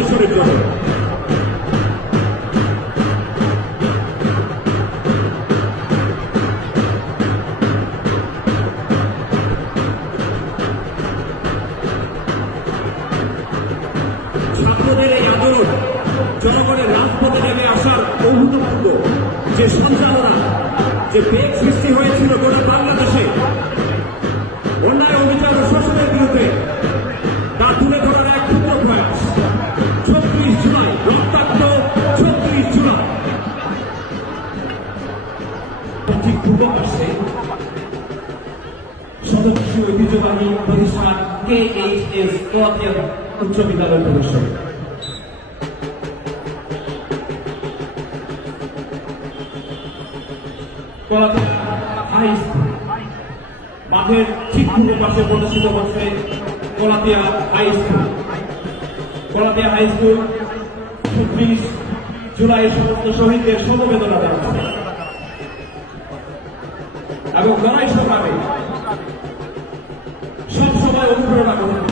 সদস্যদের জন্য। ছাত্রদের এই আন্দোলন জনগণের রাজপথে নেমে আসার অভূতপূর্ব যে সঞ্চালনা, যে বেগ সৃষ্টি হয়েছিল গোটা বাংলাদেশে অন্যায় অভিযান ও শোষণের বিরুদ্ধে, তা তুলে ধরার এক ক্ষুদ্র প্রয়াস। 36 জুলাই, রক্তাক্ত 36 জুলাই। ঠিক পূর্ব পাশে সদস্য ঐতিহ্যবাহী প্রতিষ্ঠান KHS কোয়াতিয়ান উচ্চ বিদ্যালয় প্রদর্শন। মাঠের ঠিক পূর্ব পাশে প্রদর্শিত হচ্ছে Kalatia high school. Kalatia high school 36 July সমস্ত শহীদদের সমবেদনা জানাচ্ছে এবং লড়াই সংগ্রামে সবসময় অনুপ্রেরণা করছে।